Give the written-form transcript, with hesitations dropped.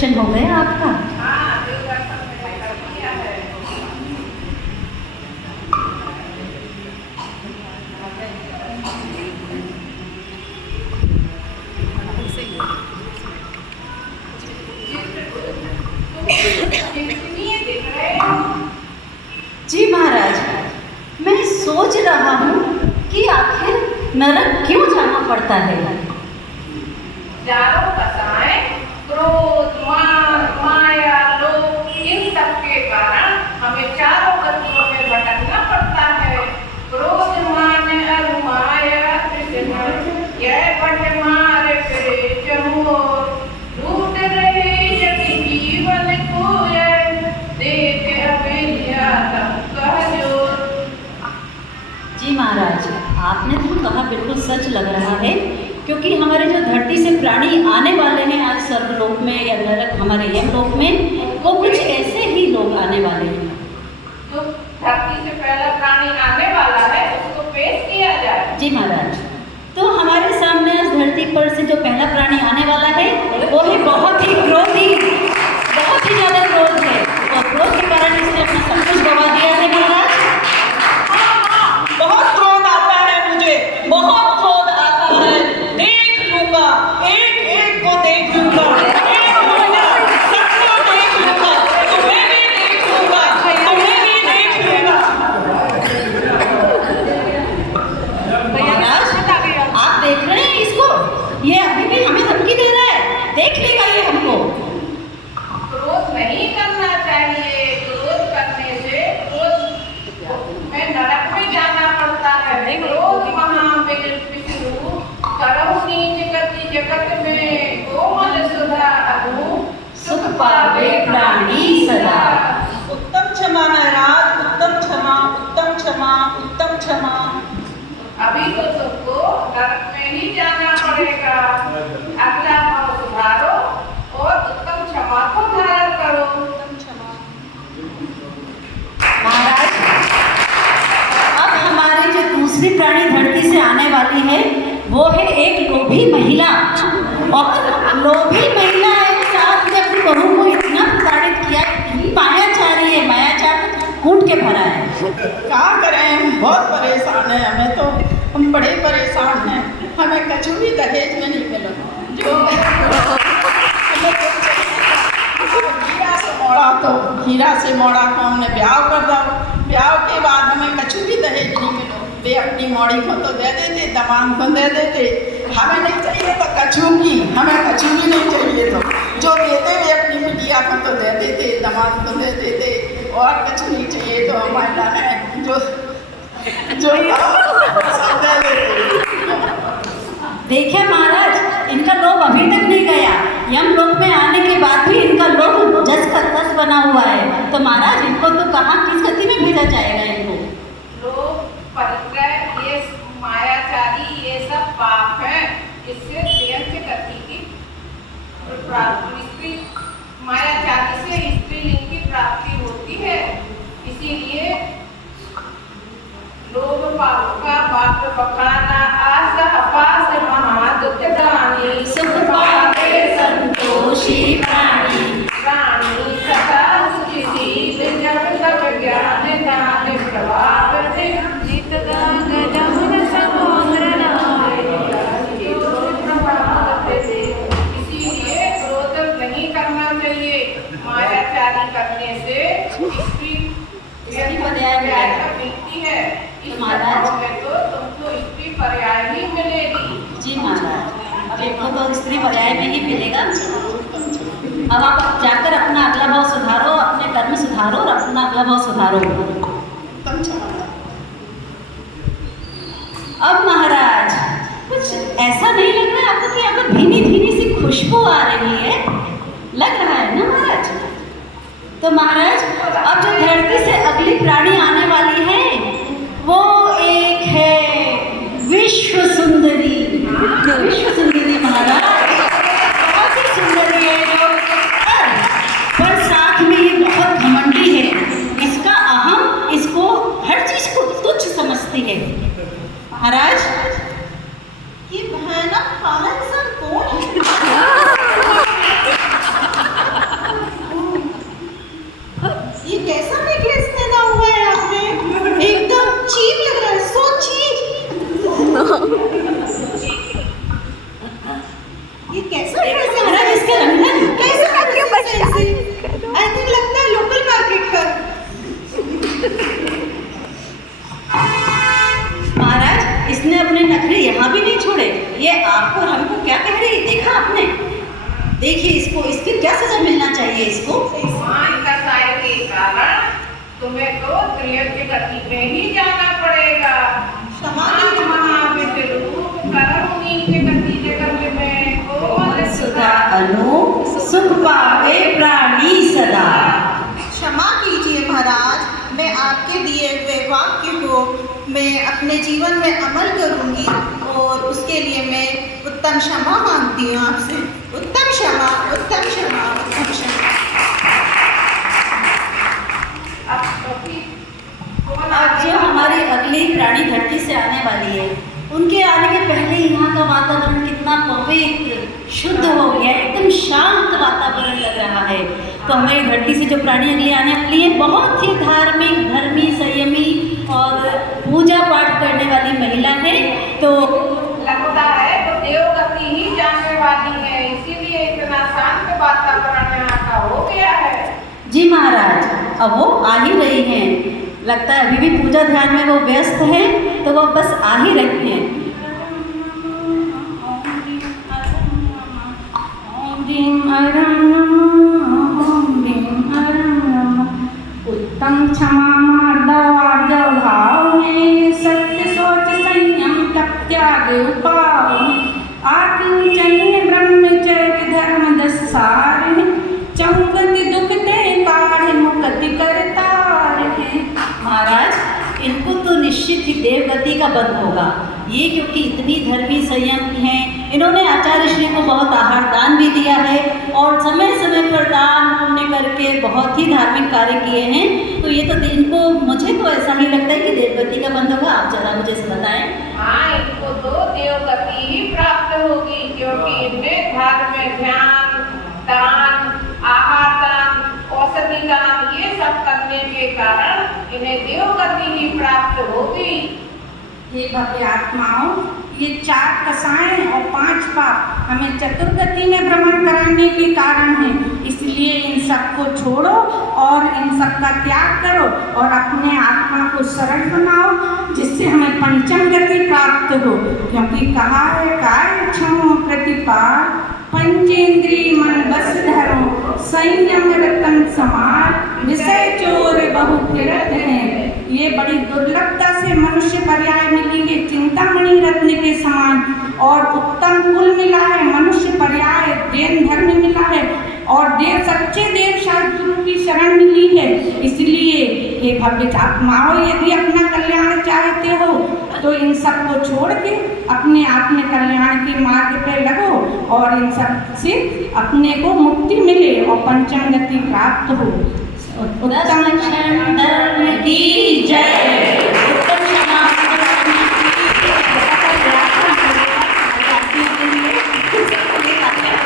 दर्शन हो गया आपका? हाँ, देव दर्शन मैंने कर लिया है। कितनी दिख रहे हो? जी महाराज, मैं सोच रहा हूँ कि आखिर नरक क्यों जाना पड़ता है? चारों दशाएं, क्रोध, मान, माया, लोभ, इन सब के कारण हमें चारों गतियों में भटकना पड़ता है। क्रोध, मान और माया तृष्णा, यह बट मारे फिरे चहुओर, लूट रहे यदि जीवन को यह, देख अविद्या तब कह जोर। जी महाराज, आपने तो कहा बिल्कुल सच लग रहा है, क्योंकि हमारे जो धरती से प्राणी आने वाले हैं आज स्वर्गलोक में या नरक हमारे यमलोक में, वो कुछ ऐसे ही लोग आने वाले हैं। जो धरती से पहला प्राणी आने वाला है उसको पेश किया जाए। जी महाराज, तो हमारे सामने आज धरती पर से जो पहला प्राणी आने वाला है वो है बहुत ही क्रोधी, बहुत ही ज़्यादा क्रोध है, और क्रोध के कारण इसने अपना सब कुछ गवा दिया है महाराज। बहुत क्रोध आता है मुझे, बहुत क्रोध आता है। देख लूंगा, एक एक को देख लूंगा, एक लूंगा, सबको देख लूंगा, तुम्हें भी देख लूंगा, तुम्हें भी देख लूंगा। महाराज, आप देख रहे हैं इसको? ये अभी भी हमें धमकी दे रहा है, देख लेगा ये हमको। क्रोध नहीं करना चाहिए। क्रोध करने से क्रोध में नरक में जाना पड़ता है। क्रोध महाबल विष्णु, करौ नीच गति जगत में, कोमल सुधा अनु, सुख पावे प्राणी सदा। उत्तम क्षमा महाराज, उत्तम क्षमा, उत्तम क्षमा, उत्तम क्षमा। अभी तो सबको नरक में ही जाना पड़ेगा। अगला भाव सुधारो और उत्तम क्षमा को धारण करो। उत्तम क्षमा। महाराज, अब हमारी जो दूसरी प्राणी धरती से आने वाली है वो है एक लोभी महिला, और लोभी महिला एक साथ में अपनी बहू को इतना प्रताड़ित किया, इतनी मायाचारी है, मायाचार कूट के भरा है। क्या करें, हम बहुत परेशान हैं, हमें तो हम बड़े परेशान हैं। हमें कछु भी दहेज में नहीं मिला। जो हीरा से मोड़ा तो हीरा से मोड़ा को हमने ब्याह कर दो, ब्याह के बाद हमें कछु भी दहेज नहीं मिलो। वे अपनी मोड़ी को तो दे देते, दमाम को दे देते, हमें नहीं चाहिए तो कछु की, हमें कछु भी नहीं चाहिए तो जो देते वे अपनी बिटिया को तो दे देते, दमाम को दे देते, और कछु नहीं चाहिए तो हमारा है जो जो सब दे देते। देखिए महाराज, इनका लोभ अभी तक नहीं गया, यमलोक में आने के बाद भी इनका लोभ जस का तस बना हुआ है। तो महाराज, इनको तो कहाँ किस गति में भेजा जाएगा इनको? लोभ, परिग्रह, ये मायाचारी, ये सब पाप है। इससे प्रियंच गति की प्राप्ति, स्त्री मायाचारी से स्त्रीलिंग की प्राप्ति होती है। इसीलिए लोभ पाप का बाप बखाना, आस अपास महादुखदानी, सुख पावे संतोषी प्राणी, प्राणी सदा सुखी सील, जब तक ज्ञान दान प्रभाव दे, जीत गान जमुन समुद्र नाय, इसीलिए क्रोध नहीं करना चाहिए। मायाचारी करने से स्त्री पर्याय मिलती है। इस महाराज, में तो तुमको स्त्री पर्याय ही मिलेगी। जी महाराज, अब इनको तो स्त्री पर्याय में ही मिलेगा। अब आप जाकर अपना अगला भाव सुधारो, अपने कर्म सुधारो और अपना अगला भाव सुधारो। उत्तम क्षमा। अब महाराज, कुछ ऐसा नहीं लग रहा है आपको कि यहाँ पर भीनी भीनी सी खुशबू आ रही है? लग रहा है ना महाराज? तो महाराज, अब जो धरती से अगली प्राणी आने वाली है वो एक है विश्व सुंदरी। विश्व सुंदरी महाराज बहुत ही सुंदरी है, जो पर साथ में ये बहुत घमंडी है। इसका अहम इसको हर चीज को तुच्छ समझती है। महाराज, ये भयानक काला इंसान कौन है? ये कैसा ड्रेस है महाराज इसका लंदन कैसा क्यों बचा? आई थिंक लगता है लोकल मार्केट का। महाराज इसने अपने नखरे यहाँ भी नहीं छोड़े। ये आपको हमको क्या कह रही है, देखा आपने? देखिए इसको, इसकी क्या सजा मिलना चाहिए इसको? मान कसाई के कारण तुम्हें तो त्रियज्ञ गति में ही जाना पड़ेगा। मान महाविष्णु करुणी के गति जगत में कोमल सुधा अनु सुख पावे प्राणी सदा। क्षमा कीजिए महाराज, मैं आपके दिए हुए वाक्य को मैं अपने जीवन में अमल करूंगी और उसके लिए मैं उत्तम क्षमा मांगती हूँ आपसे। उत्तम क्षमा, उत्तम क्षमा, उत्तम क्षमा। अब तो फिर कौन अब जो हमारी अगली प्राणी धरती से आने वाली है, उनके आने के पहले यहाँ का वातावरण कितना पवित्र शुद्ध हो गया, एकदम शांत वातावरण लग रहा है। तो हमारी धरती से जो प्राणी अगली आने वाली है बहुत ही धार्मिक, धर्मी, संयमी और पूजा पाठ करने वाली महिला है। तो लगता है तो देवगति ही जाने वाली है, इसीलिए इतना शांत वातावरण यहाँ का हो गया है। जी महाराज, अब वो आ ही रही हैं। लगता है अभी भी पूजा ध्यान में वो व्यस्त है, तो वो बस आ ही रही हैं। उत्तम क्षमा मार्दवार्य भाव में सत्य सोच संयम तप त्याग उपाव आकिंचन्य ब्रह्मचर्य धर्म दस सार चौगति दुख ते काढ़ मुक्ति करतार है। महाराज इनको तो निश्चित ही देवगति का बंध होगा। ये क्योंकि इतनी धर्मी संयम हैं, इन्होंने आचार्य श्री को बहुत आहार दान भी दिया है और समय समय पर दान पुण्य करके बहुत ही धार्मिक कार्य किए हैं। तो ये तो इनको, मुझे तो ऐसा ही लगता है कि देवगति का बंध होगा। आप जरा मुझे से बताएं। हाँ, इनको तो देवगति ही प्राप्त होगी, क्योंकि इनमें धर्म में ध्यान, दान, आहार दान, औषधि दान ये सब करने के कारण इन्हें देवगति ही प्राप्त होगी। हे भव्य आत्माओं, ये 4 कसाएं और 5 पाप हमें चतुर्गति में भ्रमण कराने के कारण हैं। इसलिए इन सबको छोड़ो और इन सब का त्याग करो और अपने आत्मा को सरल बनाओ, जिससे हमें पंचम गति प्राप्त हो। क्योंकि कहा है कार्य क्षमो प्रतिपाल पंचेंद्रिय मन बस धरो संयम रतन समार विषय चोर बहु फिरत हैं। ये बड़ी दुर्लभता से मनुष्य पर्याय मिलेंगे चिंतामणि रत्न के समान, और उत्तम कुल मिला है, मनुष्य पर्याय जैन धर्म मिला है और देव सच्चे देव शास्त्रों की शरण मिली है। इसलिए हे भव्य आत्माओं, यदि अपना कल्याण चाहते हो तो इन सब को छोड़ के अपने आत्म कल्याण के मार्ग पे लगो और इन सब से अपने को मुक्ति मिले और पंचम गति प्राप्त हो। उत्तम क्षण धर्म